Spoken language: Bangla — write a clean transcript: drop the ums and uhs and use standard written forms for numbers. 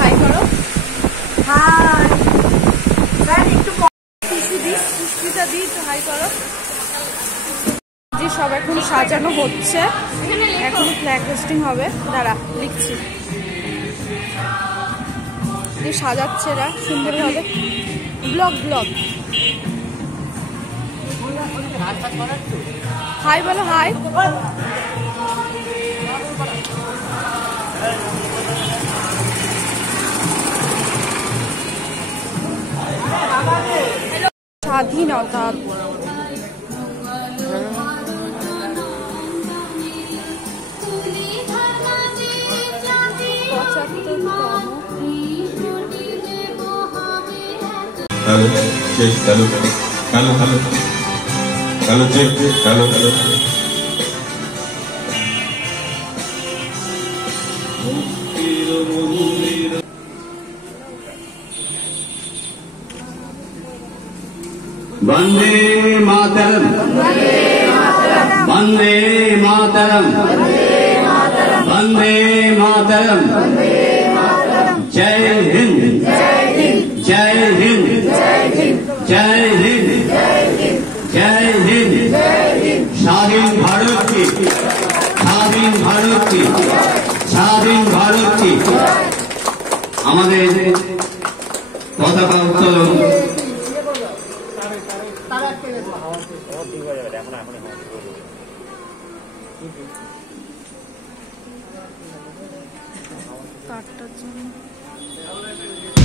হাই করো। হাই স্যার, একটু পুষ্টিটা দিই তো, হাই করো। যে সব এখন সাজানো হচ্ছে, এখন ফ্ল্যাগ হোস্টিং হবে। দাঁড়া লিখছি। যে সাজাচ্ছে এরা সুন্দরভাবে। ব্লগ হাই বলো, হাই। স্বাধীনতা वंदे मातरम, वंदे मातरम, वंदे मातरम। जय हिंद, जय हिंद, जय हिंद, जय हिंद। स्वाधीन भारत की, स्वाधीन भारत की, स्वाधीन भारत की আমাদের পতাকা উত্তোলন। কাটটার জন্য